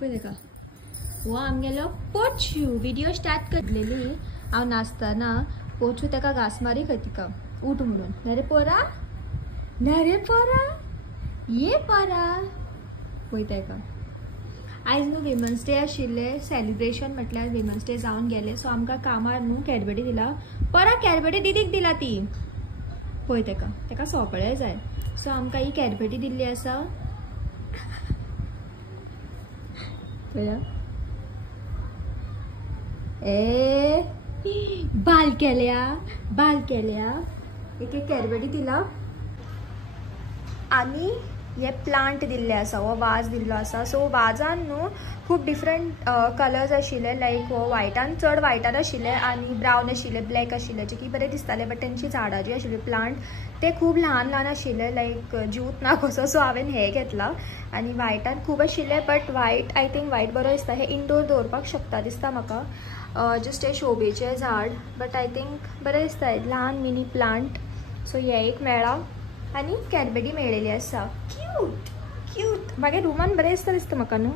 पळय का हो आमगेलो पोचू व्हिडिओ स्टार्ट करलेली हांव नाचतना पोचू ताका घास मारी खंय तिका उठ म्हणून नरे पोरा ये पोरा पळयताय का आयज न्हू विमन्स डे आशिल्ले सेलिब्रेशन म्हटल्यार विमन्स डे जावन गेले सो आमकां कामार न्हू कॅडबरी दिला परा कॅडबरी दीदीक दिला ती पळय ताका सोपळे जाय सो आमकां ही कॅडबरी दिल्ली आसा ए बाल केल्या एक कॅडबरी दिला आणि हे प्लांट दिल्ले आसा हो वाज दिल्लो आसा सो वाजान न्हू खूब डिफरंट कलर्स आशिल्ले लायक हो व्हायटान चड व्हायटान आशिल्ले आनी ब्रावन आशिल्ले ब्लॅक आशिल्ले जे की बरे दिसताले बट तेंची झाडां जी आशिल्ली प्लांट ते खूब ल्हान ल्हान आशिल्ले लायक ज्यूत ना कसो सो हांवें हे घेतला आनी व्हायटान खूब आशिल्ले but white I think white बरो दिसता हे इंडोर दवरपाक शकता दिसता म्हाका जस्ट हे शोबेचें झाड बट आय थिंक बरें दिसता ल्हान मिनी प्लांट सो हे एक मेळ्ळा आनी कॅडबरी मेळिल्ली आसा क्यूट मागे रुमान बरें दिसता म्हाका न्हू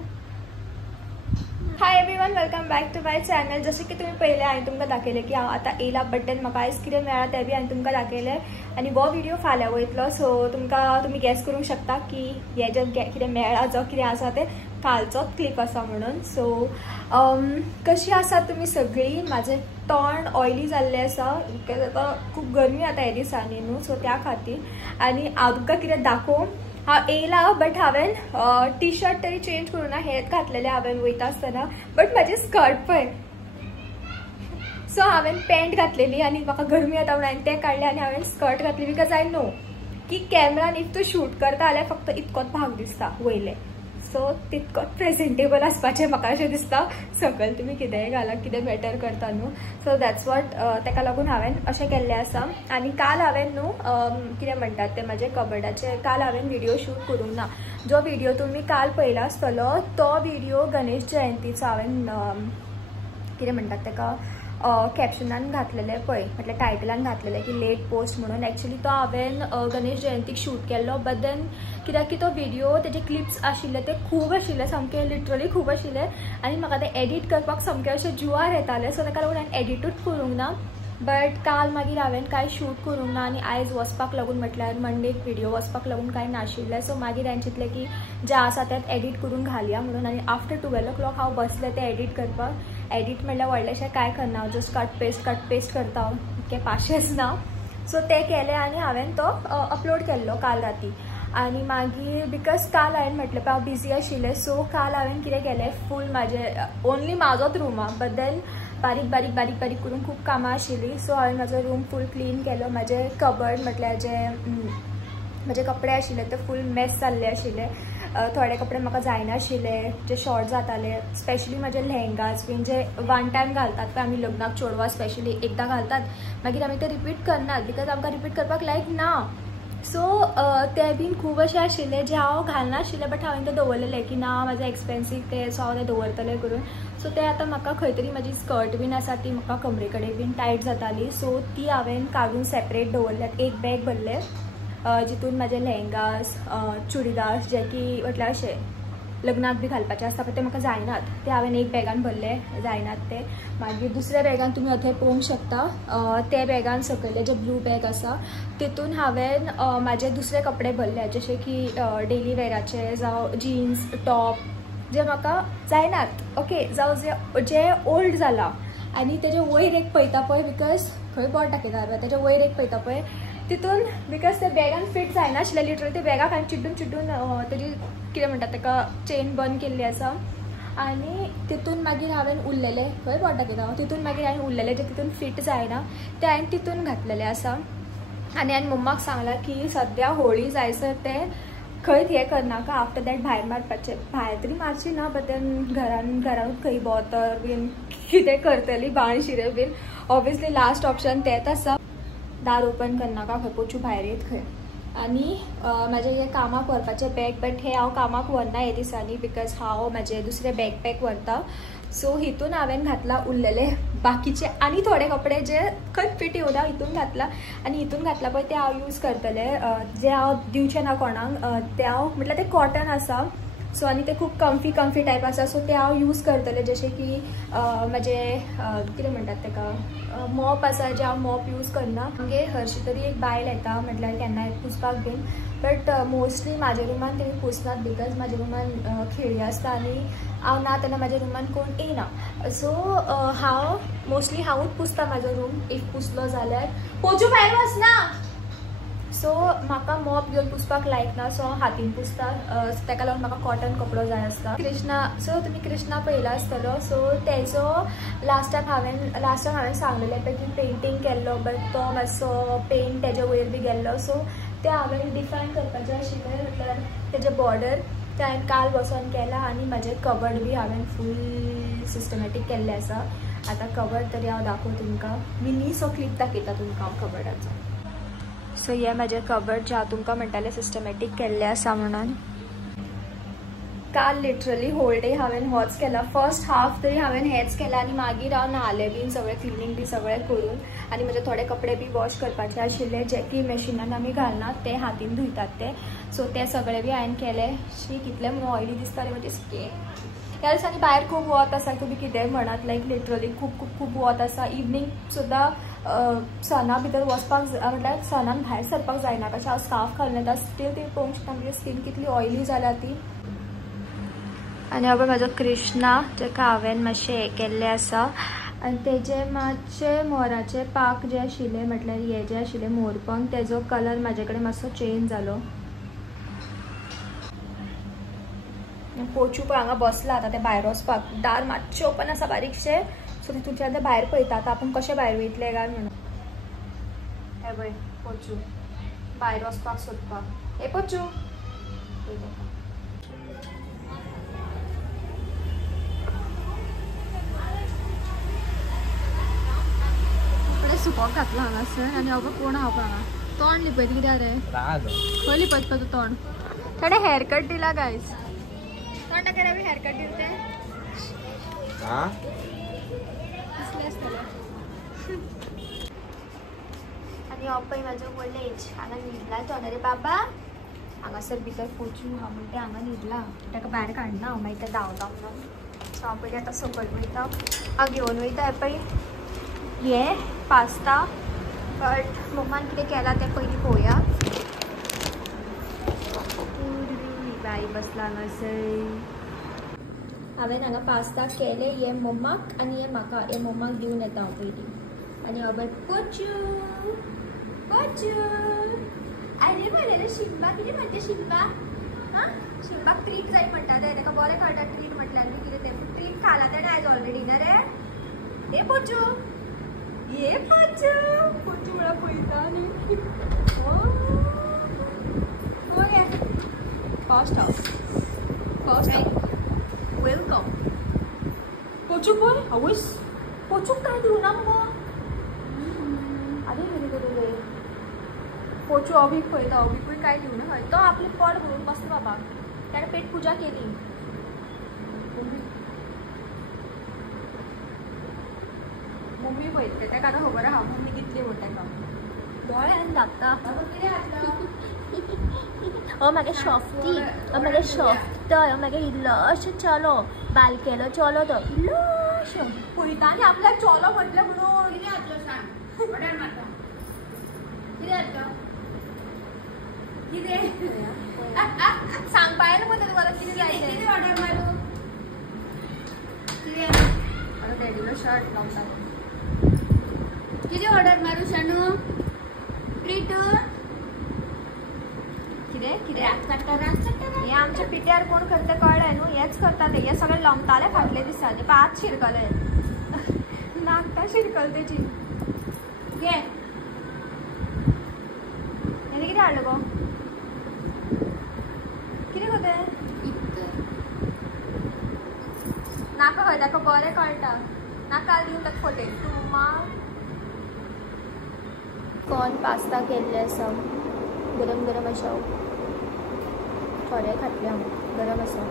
hi everyone welcome back to my channel जशें की तुम्ही पहिले हांवें तुमकां दाखयलें की हांव आतां येयला बड्डेन म्हाका आयज कितें मेळ्ळा तें बी हांवें तुमकां दाखयलें आनी हो व्हिडिओ फाल्यां वयतलो सो तुमी गॅस करूंक शकता की हे जे कितें मेळ्ळा जो कितें आसा तें कालचोच क्लिप आसा म्हणून सो कशी आसा तुमी सगळीं म्हाजें तोंड ऑयली जाल्लें आसा बिकॉज आतां खूब गरमी आतां हे दिसांनी न्हू सो त्या खातीर आनी हांव तुमकां कितें दाखोवं हांव येयला बट हांवें टी शर्ट तरी चेंज करूं ना हेच घातलेलें हांवें वयता आसतना बट म्हाजें स्कर्ट पळय सो हांवें पॅन्ट घातलेली आनी म्हाका गरमी येता म्हणून हांवें तें काडलें आनी हांवें स्कर्ट घातली बिकॉज आय नो की कॅमेरान इफ तूं शूट करता जाल्यार फक्त इतकोच भाग दिसता वयले सो तितकोच प्रेझेंटेबल आसपाचें म्हाका अशें दिसता सकयल तुमी कितेंय घाला कितें मॅटर करता न्हू सो दॅट्स वॉट ताका लागून हांवें अशें केल्लें आसा आनी काल हांवें न्हू कितें म्हणटात तें म्हाजे कबर्डाचे काल हांवें व्हिडिओ शूट करूंक ना जो व्हिडिओ तुमी काल पळयला आसतलो तो व्हिडिओ गणेश जयंतीचो हांवें कितें म्हणटात ताका कॅप्शनान घातलेले पळय म्हटल्यार टायटलान घातलेले की लेट पोस्ट म्हणून एक्चुअली तो हांवें गणेश जयंतीक शूट केल्लो बट देन कित्याक की तो व्हिडिओ तेजे क्लिप्स आशिल्ले ते खूब आशिल्ले सामके लिटरली खूब आशिल्ले आनी म्हाका ते एडिट करपाक सामके अशें जुवार येताले सो ताका लागून हांवें एडिटूच करूंक ना बट काल मागीर हांवें कांय शूट करूंक ना आनी आयज वचपाक लागून म्हटल्यार मंडेक व्हिडिओ वचपाक लागून कांय नाशिल्लें सो मागीर हांवें चिंतलें की जें आसा तें एडिट करून घालया म्हणून आनी आफ्टर 12 o'clock हांव बसलें तें एडिट करपाक एडिट म्हणल्यार व्हडलेशें कांय करना हांव जस्ट कट पेस्ट करता हांव इतकें पाशेंच ना सो तें केलें आनी हांवें तो अपलोड केल्लो काल राती आनी मागीर बिकॉज काल हांवें म्हटलें पळय हांव बिजी आशिल्लें सो काल हांवें कितें केलें फूल म्हाजें ओन्ली म्हाजोच रूम बट देन बारीक करून खूब कामां आशिल्लीं सो हांवें म्हाजो रूम फूल क्लीन केलो म्हाजें कबर्ड म्हटल्यार जे म्हजे कपडे आशिल्ले ते फूल मेस जाल्ले आशिल्ले थोडे कपडे म्हाका जायनाशिल्ले जे शॉर्ट जाताले स्पेशली म्हजे लेहेंगाज बीन जे वन टायम घालतात पळय आमी लग्नाक चेडवां स्पेशली एकदां घालतात मागीर आमी ते रिपीट करनात बिकॉज आमकां रिपीट करपाक लायक ना सो ते बीन खूब अशें आशिल्ले जे हांव घालनाशिल्ले बट हांवें ते दवरलेले की ना म्हाजे एक्सपेन्सीव ते सो हांव ते दवरतलें करून सो ते आतां म्हाका खंय तरी म्हाजी स्कर्ट बीन आसा ती म्हाका कमरे कडेन बीन टायट जाताली सो ती हांवें काडून सेपरेट दवरल्यात एक बॅग भरलें जितून म्हाजे लेहेंगास चुडीदार्स जे की म्हटल्यार अशें लग्नाक बी घालपाचें आसता पळय ते म्हाका जायनात ते हांवें एक बॅगान भरले जायनात ते मागीर दुसऱ्या बॅगान तुमी अथंय पळोवंक शकता ते बॅगान सकयले जे ब्लू बॅग आसा तितून हांवें म्हाजे दुसरे कपडे भरले जशे की डेली वेअराचे जावं जिन्स टॉप जे म्हाका जायनात ओके जावं जे ओल्ड जाला आनी तेजे वयर एक पळयता पळय बिकॉज खंय बोट दाखयता तेजे वयर एक पळयता पळय तितून बिकॉज ते बॅगान फिट जायनाशिल्ले लिटरली ते बॅगाक हांवें चिड्डून तेजी कितें म्हणटात ताका चेन बंद केल्ली आसा आनी तितून मागीर हांवें उरलेले खंय बोट दाखयता तितून मागीर हांवें उरलेले जे तितून फिट जायना ते हांवें तितून घातलेले आसा आनी हांवें मम्माक सांगलां की सद्या होळी जायसर ते खंयच हें करनाका आफ्टर दॅट भायर मारपाचें भायर तरी मारची ना बट देन घरांत खंय भोंवतर बीन कितें करतली बाण शिरे बीन ऑब्वियसली लास्ट ऑप्शन तेंच आसा दार ओपन करनाका खंय पोचू भायर येत खंय आनी म्हाजे हे कामाक व्हरपाचें बॅग बट हे हांव कामाक व्हरना हे दिसांनी बिकॉज हांव म्हाजे दुसरे बॅकपॅक व्हरता सो हितून हांवें घातला उरलेले बाकीचे आनी थोडे कपडे जे खंय फिट येवना हितून घातला आनी हितून घातला पळय ते हांव यूज करतले जे हांव दिवचे ना कोणाक ते हांव म्हटल्यार ते कॉटन आसा सो आनी ते खूब कम्फी टायप आसा. सो ते हांव यूज करतले. जशें की म्हजे कितें म्हणटात तेका मॉप आसा जे हांव मॉप यूज करना. म्हणजे हरशी तरी एक बायल येता म्हटल्यार केन्नाय पुसपाक बीन, बट मोस्टली म्हाज्या रुमान तेमी पुसनात बिकॉज म्हाज्या रुमान खेळी आसता आनी हांव ना तेन्ना म्हाज्या रुमान कोण येना. सो हांव मोस्टली हांवूच पुसता म्हाजो रूम. इफ पुसलो जाल्यार पोचू भायर वचना. सो म्हाका मॉप घेवन पुसपाक लायक ना. सो हांव हातीन पुसता. तेका लागून म्हाका कॉटन कपडो जाय आसता. कृष्णा, सो तुमी कृष्णा पळयला आसतलो. सो तेजो लास्ट टायम हांवें सांगलेलें पळय की पेंटींग केल्लो, बट तो मातसो पेंट तेजे वयर बी गेल्लो. सो ते हांवें डिफायन करपाचें आशिल्लें. म्हटल्यार तेजे बॉर्डर ते हांवें काल बसोन केला आनी म्हाजें कबर्ड बी हांवें फूल सिस्टमॅटीक केल्लें आसा. आतां कबर्ड तरी हांव दाखोव तुमकां. मिनीसो क्लिप दाखयता तुमकां हांव कबर्डाचो. सो हे म्हाजें कबर्ड जे हांव तुमकां म्हणटालें सिस्टमॅटीक केल्लें आसा म्हणून. काल लिटरली होल डे हांवें होच केला. फर्स्ट हाफ तरी हांवें हेच केला आनी मागीर हांव न्हालें बीन सगळें क्लिनींग बी सगळें करून आनी म्हजे थोडे कपडे बी वॉश करपाचे आशिल्ले जे की मॅशिनान आमी घालनात, ते हातीन धुयतात ते. सो ते सगळे बी हांवें केले. शी कितलें म्हणून ऑयली दिसतालें म्हजी स्कीन. ह्या दिसांनी भायर खूब वत आसा. तुमी कितेंय म्हणत, लायक लिटरली खूब वत आसा. इवनींग सुद्दां सना भितर वचपाक म्हटल्यार सनान भायर सरपाक जायना कशें हांव स्कार्फ घालून येता. स्टील ती पळोवंक शकता म्हजी स्कीन कितली ऑयली जाल्या ती. आनी हो म्हाजो कृष्णा जेका हांवें मातशें हें केल्लें आसा आनी तेजे मातशे मोराचे पाक जे आशिल्ले म्हटल्यार हे जे आशिल्ले मोरपंख तेजो कलर म्हाजे कडेन मातसो चेंज जालो. पोचू पण हांगा बसला. आतां ते भायर वचपाक दार मातशें ओपन आसा बारीकशें. सो तितूंतल्यान ते भायर पळयता आतां आपूण कशें भायर वयतले काय म्हणून. हे पळय पोचू भायर वचपाक सोदपाक. हे पोचू कपडे सुकोवंक घातला हांगासर आनी हांव कोण हांव हांगा तोंड लिपयता कित्याक रे खंय लिपयता तुजो तोंड. थोडे हेअरकट दिला गायज. तोंडाक रे हेअरकट दिले ते कसले आसतले. आनी हो पळय म्हाजो कॉलेज हांगा न्हिदला तो रे बाबा. हांगासर भितर पोचू हांव म्हणटा हांगा न्हिदला. ताका भायर काडना हांव मागीर ते धांवता म्हणून. सो हांव पयलीं आतां सकयल वयता. हांव घेवन वयता. हे पळय हे पास्ता, बट मम्मान कितें केलां तें पयलीं पळोवया. बाई बसला हांगासर. हांवें हांगा पास्ता केले. हे मम्माक आनी हे म्हाका. हे मम्माक दिवन येता हांव पयलीं. आनी हांव पोचू पोचू. अरे म्हणलें शिंबा कितें म्हणटा शिंबा. हां शिंबाक ट्रीट जाय म्हणटा ते. ताका बरें कळटा ट्रीट म्हटल्यार बी कितें तें. ट्रीट खाला ताणें आयज ऑलरेडी ना रे. हे पोचू ये पोचू. पोचू म्हळ्यार पळयता न्ही. Okay first welcome. पोचू पळय आवयस पोचूक काय दिवना मगो. आरे रे पोचू अवीक पळयता. अवीकूय काय दिवना. हय तो आपलें पोट भरून बसलो बाबा. ताणें पेट पुजा केली. मम्मी पळयता ताका आतां खबर आहा मम्मी कितली व्हड ताका. दोळ्यान धाकता. मागे शॉफ्टी मागे शॉफ्ट मागे इल्लोशें चलो बालकेलो चलो तो इल्लोशें पळयता आनी आपल्याक चलो म्हटलें म्हणून. कितें जातलो सांग. ऑर्डर मारता. कितें जातलो कितें सांग पायला मग तुका कितें जाय कितें ऑर्डर मारू. कितें आतां डॅडीलो शर्ट लावता. कितें ऑर्डर मारू शानू. ट्रीट कितें कितें हे आमच्या पिट्यार कोण करता कळ्ळें न्हू. हेच करता ते. हे सगळे लमताले फाटले दिसांनी. पांच शिरकले नाकता शिरकल तेची. घे हेणे कितें हाडलो गो. कितें गो तें नाका खंय ताका बरें कळटा. नाका दिवन ताका फोटे. कॉर्न पास्ता केल्ले आसा गरम गरम अशा. थोडे खातले हांव गरम आसा.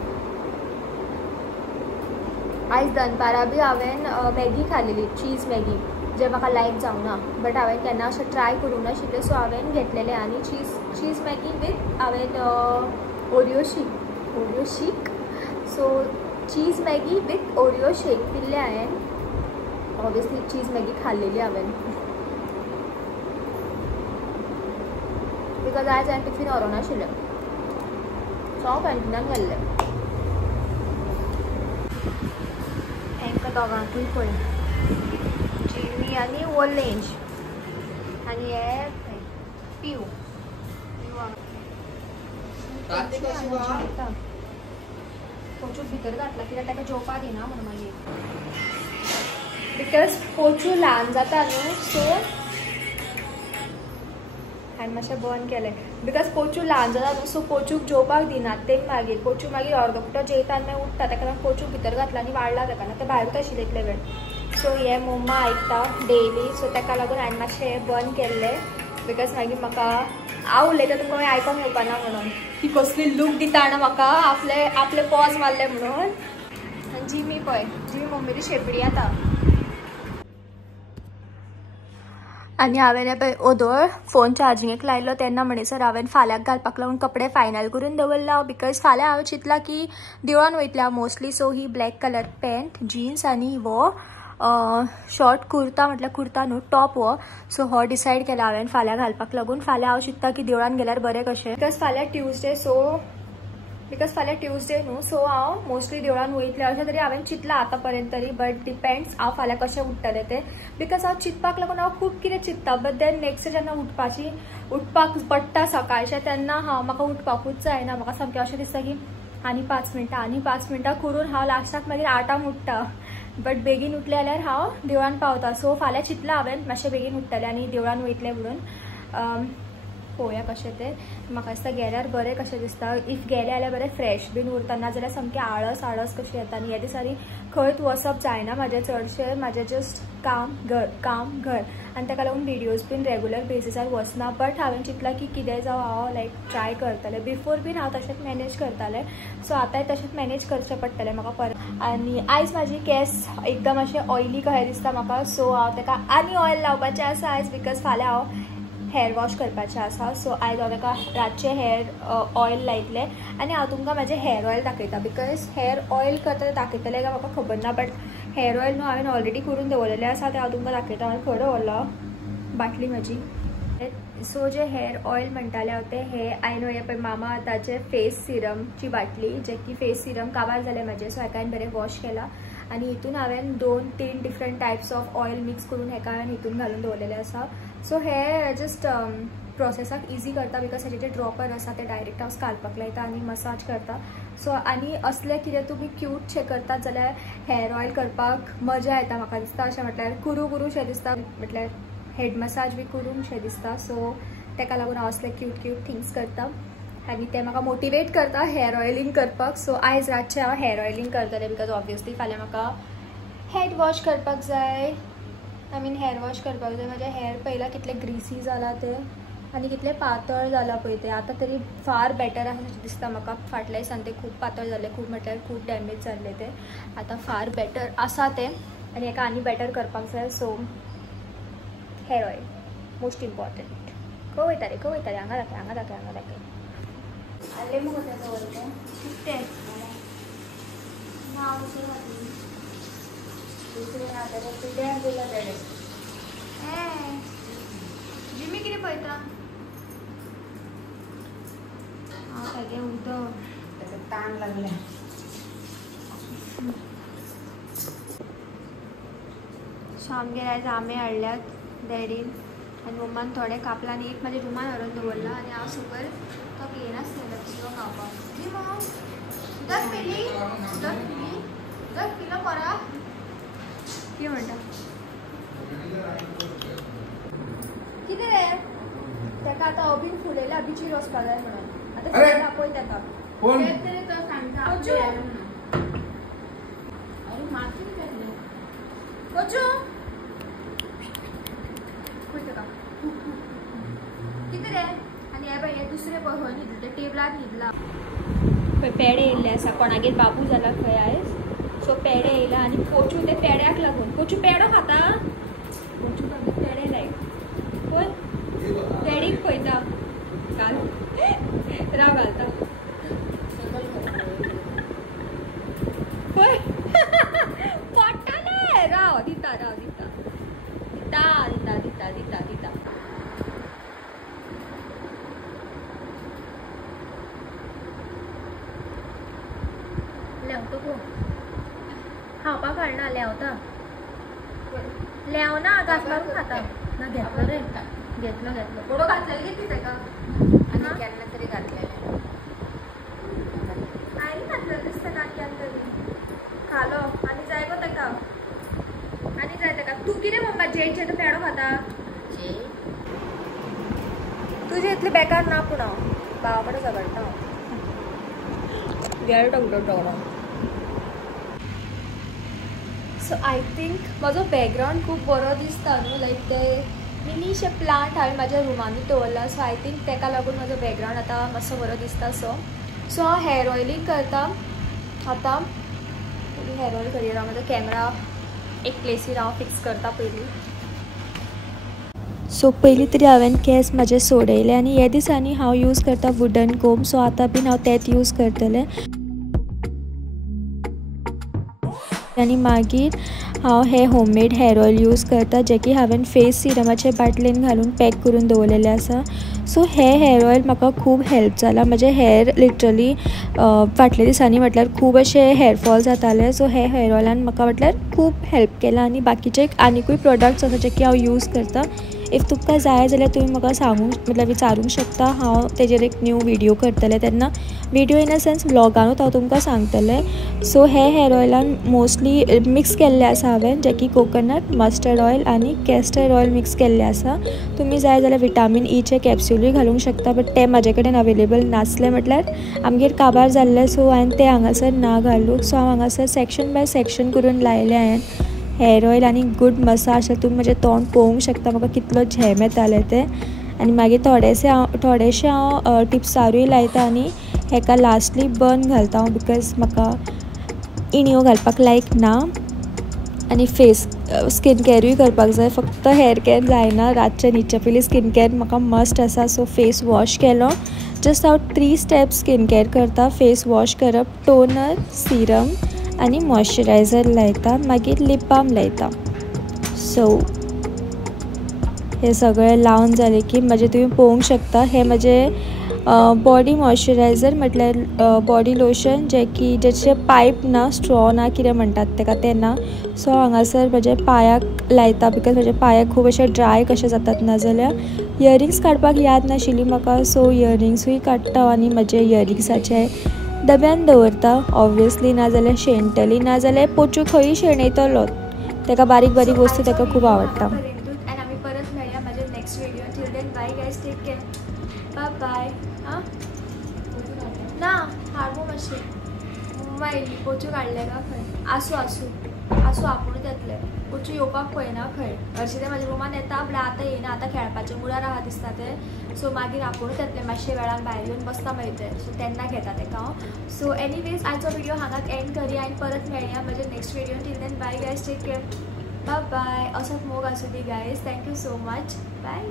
आयज दनपारां बी हांवें मॅगी खाल्लेली चीज मॅगी जे म्हाका लायक जावना. बट हांवें केन्ना अशें ट्राय करूंक नाशिल्लें. सो हांवें घेतलेलें आनी चीज मॅगी वीथ हांवें Oreo shake so cheese Maggi with Oreo shake पिल्ले हांवें. ऑब्वियसली चीज मॅगी खाल्लेली हांवें बिकॉज आयज हांवें टिफीन व्हरों नाशिल्लें, सो हांव कॅन्टिनान गेल्लें. हांकां दोगांकूय पळय, जिमी आनी ओलेंज आनी हे पिव. पोचू भितर घातला कित्याक ताका जेवपाक दिना म्हणून मागीर, बिकॉज पोचू ल्हान जाता न्हू, सो हांवें मातशें बंद केलें. बिकॉज पोचू ल्हान जाता न्हू, सो पोचूक जेवपाक दिनात ते मागीर. पोचू मागीर अर्दो कुटो जेयता आनी मागीर उठता, ताका लागून पोचू भितर घातला आनी वाडला ताका ना, ते भायरूच आशिल्ले इतले वेळ. सो हे मम्मा आयकता डेली, सो ताका लागून हांवें मातशें हें बंद केल्लें. बिकॉज मागीर म्हाका हांव उलयता तुमकां मागीर आयकोंक येवपाना म्हणून, की कसली लूक दिता ना म्हाका आपले पॉज मारले म्हणून. आनी जिमी पळय, जिमी मम्मीची शेपडी आतां. आनी हांवें हे पळय ओदोळ फोन चार्जिंगेक लायलो तेन्ना म्हणसर हांवें फाल्यांक घालपाक लागून कपडे फायनल करून दवरला. बिकॉज फाल्यां हांवें चिंतलां की देवळान वयतलें हांव मोस्टली, सो ही ब्लॅक कलर पॅन्ट जिन्स आनी हो शॉर्ट कुर्ता, म्हटल्यार कुर्ता न्हू टॉप हो. सो हो डिसायड केला हांवें फाल्यां घालपाक लागून. फाल्यां हांव चिंतता की देवळान गेल्यार बरें कशें, बिकॉज फाल्यां ट्यूजडे न्हू, सो हांव मोस्टली देवळान वयतलें अशें तरी हांवें चिंतलां आतां पर्यंत तरी. बट डिपेंड्स हांव फाल्यां कशें उठतलें तें, बिकॉज हांव चिंतपाक लागून हांव खूब कितें चिंतता. बट देन नेक्स्ट डे जेन्ना उठपाक पडटा सकाळचें तेन्ना म्हाका उठपाकूच जायना. म्हाका सामकें अशें दिसता की आनी 5 मिनटां करून हांव लास्टाक मागीर 8 उठ्ठा. बट बेगीन उठलें जाल्यार हांव देवळान पावता. सो फाल्यां चिंतलां हांवें मातशें बेगीन उठतलें आनी देवळान वयतलें म्हणून. पळोवया कशें तें. म्हाका दिसता गेल्यार बरें कशें दिसता. इफ गेलें जाल्यार बरें फ्रेश बीन उरता, नाजाल्यार सामकें आळस कशी येता. आनी ह्या दिसांनी खंयच वचप जायना म्हाजें चडशें. म्हाजें जस्ट काम घर आनी ताका लागून विडियोज बीन रेगुलर बेसिसार वचना. बट हांवें चिंतलां की कितें जावं हांव लायक ट्राय करतलें. बिफोर बीन हांव तशेंच मॅनेज करतालें, सो आतांय तशेंच मॅनेज करचें पडटलें म्हाका परत. आनी आयज म्हाजी केस एकदम अशें ऑयली कशें दिसता म्हाका, सो हांव ताका आनी ऑयल लावपाचें आसा आयज. बिकॉज फाल्यां हांव हेअर वॉश करपाचें आसा. सो आयज हांव ताका रातचें हेअर ऑयल लायतलें आनी हांव तुमकां म्हाजें हेअर ऑयल दाखयता. बिकॉज हेअर ऑयल करता तें दाखयतलें काय म्हाका खबर ना, बट हेअर ऑयल न्हू हांवें ऑलरेडी करून दवरलेलें आसा तें हांव तुमकां दाखयता. हांवें खंय दवरला बाटली म्हाजी. सो जे हेअर ऑयल म्हणटाले हांव तें हांवें हे पळय मामा अर्थाचें फेस सिरमची बाटली, जे की फेस सिरम काबार जालें म्हाजें, सो हाका हांवें बरें वॉश केला. आनी हितून हांवें 2-3 different types of oil mix करून हेका हांवें हितून घालून दवरलेलें आसा. सो हे जस्ट प्रोसेसाक इजी करता, बिकॉज हेचे जे ड्रॉपर आसा ते डायरेक्ट हांव स्काल्पाक लायता आनी मसाज करता. सो आनी असले कितें तुमी क्यूटशें करतात जाल्यार हेअर ऑयल करपाक मजा येता म्हाका दिसता. अशें म्हटल्यार कुरूशें दिसता, म्हटल्यार हेड मसाज बी करूंशें दिसता. सो ताका लागून हांव असले क्यूट थिंग्स करता आनी ते म्हाका मोटिवेट करता हेअर ऑयलिंग करपाक. सो आयज रातचें हांव हेअर ऑयलिंग करतलें, बिकॉज ऑब्वियसली फाल्यां म्हाका हेड वॉश करपाक जाय. हेअर वॉश करपाक जाय. म्हाजें हेअर पयला कितलें ग्रीसी जाला तें आनी कितलें पातळ जाला पळय तें. आतां तरी फार बेटर आसा अशें दिसता म्हाका. फाटल्या दिसान तें खूब पातळ जालें, खूब म्हटल्यार खूब डॅमेज जाल्लें तें. आतां फार बेटर आसा तें आनी हेका आनी बेटर करपाक जाय. सो हेअर ऑयल मोस्ट इम्पॉर्टंट. खंय वयता रे हांगा दाखय. आले मगो तें दवरलें कितें नांव दुसरें ना तेका पिड्यार दिला तेणे. जिमी कितें पळयता? हांव सारकें उदक तेका ताण लागलें. आमगेर आयज आंबे हाडल्यात डॅडीन आनी मम्मान थोडे कापला आनी एक म्हाज्या रुमान व्हरून दवरला आनी हांव सकयल तो घेयनासलेलो पिलो खावपाक. जिमो उदक पिली उदक पिलो परा कितें म्हणटा कितें रे ताका आतां अबीन फुलयला बिचीर वचपा जाय म्हणून. आतां फुलयला पळय ताका तेच तरी तो सांगता अरे माती कोचू पळय ताका कितें रे. आनी हे पळय हे दुसरें पळय खंय न्हिदला ते टेबलार न्हिदला पळय. पेडे येयल्ले आसा, कोणागेर बाबू जाला खंय आयज. सो पेडे येयला आनी पोचू ते पेड्याक लागून. पोचू पेडो खाता, पोचू पेडे लायक कोण डॅडीक पळयता घाल राव घालता. राव दिता दिता दिता दिता दिता दिता लेवतो गो खावपाक हाडना लेवता लेव ना घास मारून खाता ना घेतलो रे घेतलो घेतलो बडो घातलेले किती तेका आणि केन्ना तरी घातलेले आई घातलेले दिसता कांक्यान तरी खालो आणि जाय गो तेका आणि जाय तेका तू कितें मम्मा जेचे तो पेडो खाता जे तुझे इतले बेकार ना पूण भावा कडेन झगडटा वेळ टगडो सो आय थिंक म्हजो बॅकग्रावंड खूब बरो दिसता न्हू लायक ते मिनीशे प्लांट हांवें म्हाज्या रुमानूच दवरला सो आय थिंक तेका लागून म्हजो बॅकग्रावंड आतां मातसो बरो दिसता सो हांव हेअर ऑयलींग करता आतां पयलीं हेअर ऑयल करियर म्हजो कॅमेरा एक प्लेसीर हांव फिक्स करता पयलीं सो पयलीं तरी हांवें केस म्हाजे सोडयले आनी ह्या दिसांनी हांव यूज करता वुडन कोम सो आतां बीन हांव तेंच यूज करतलें आनी मागीर हांव हे होममेड हेअर ऑयल यूज करता जे की हांवें फेस सिरमाचे बाटलेन घालून पॅक करून दवरलेले आसा सो हे हेअर ऑयल म्हाका खूब हेल्प जाला म्हजे हेअर लिटरली फाटल्या दिसांनी म्हटल्यार खूब अशे हेअरफॉल जाताले सो हे हेअर ऑयलान म्हाका म्हटल्यार खूब हेल्प केला आनी बाकीचे आनीकूय प्रोडक्ट्स आसा जे की हांव यूज करता इफ तुमकां जाय जाल्यार तुमी म्हाका सांगूंक म्हटल्यार विचारूंक शकता हांव तेजेर एक न्यू व्हिडिओ करतलें तेन्ना व्हिडिओ इन अ सेन्स व्लॉगानूच हांव तुमकां सांगतलें सो हे हेअर ऑयलान मोस्टली मिक्स केल्लें आसा हांवें जे की कोकोनट मस्टर्ड ऑयल आनी कॅस्टर ऑयल मिक्स केल्लें आसा तुमी जाय जाल्यार विटामीन ईचे कॅप्सूलूय घालूंक शकता बट ते म्हाजे कडेन अवेलेबल नासले म्हटल्यार आमगेर काबार जाल्ले सो हांवें ते हांगासर ना घालूंक सो हांव हांगासर सेक्शन बाय सेक्शन करून लायले हांवें हेअर ऑयल आनी गूड मसाज तुमी म्हजें तोंड पळोवंक शकता म्हाका कितलो झेम येताले ते आनी मागीर थोडेशे हांव टिप्सारूय लायता आनी हेका लास्टली बर्न घालता हांव बिकॉज म्हाका इणयो घालपाक लायक ना आनी फेस स्कीन कॅरूय करपाक जाय फक्त हेअर कॅर जायना रातचे न्हिदचे पयलीं स्कीन कॅर म्हाका मस्ट आसा सो फेस वॉश केलो जस्ट हांव 3 स्टेप्स स्कीन कॅर करता फेस वॉश करप टोनर सिरम आनी मॉइश्चरायझर लायता मागीर लिप बाम लायता सो हे सगळें लावन जालें की म्हजें तुमी पळोवंक शकता हे म्हजें बॉडी मॉइश्चरायझर म्हटल्यार बॉडी लोशन जेचे पायप ना स्ट्रॉ ना कितें म्हणटात तेका ते ना सो हांगासर म्हजे पांयाक लायता बिकॉज म्हजे पांयाक खूब अशे ड्राय कशे जातात नाजाल्यार इयरिंग्स काडपाक याद नाशिल्ली म्हाका सो इयरिंग्सूय काडटा आनी म्हजे इयरिंग्साचे डब्यान दवरता ऑब्वियसली नाजाल्यार शेणटली नाजाल्यार पोचू खंयी शेणयतलो तेका बारीक बारीक वस्तू तेका खूब आवडटा आनी आमी परत मेळया म्हाज्या next video till then bye guys take care bye bye आं ना हाडमो मातशें मम्मा येयली पोचू काडले का खंय आसूं आपुणूच येतले पोचू येवपाक पळयना खंय हरशीं ते म्हाज्या रुमान येता बट आतां येयना आतां खेळपाचे मुडार आहा दिसता ते सो मागीर आपुणूच येतले मातशे वेळान भायर येवन बसता मागीर ते सो तेन्ना घेता तेका हांव सो एनीवेज आयचो व्हिडिओ हांगाच एंड करया आनी परत मेळया म्हज्या next video till then bye guys take care bye bye असोच मोग आसूं दी guys thank you so much bye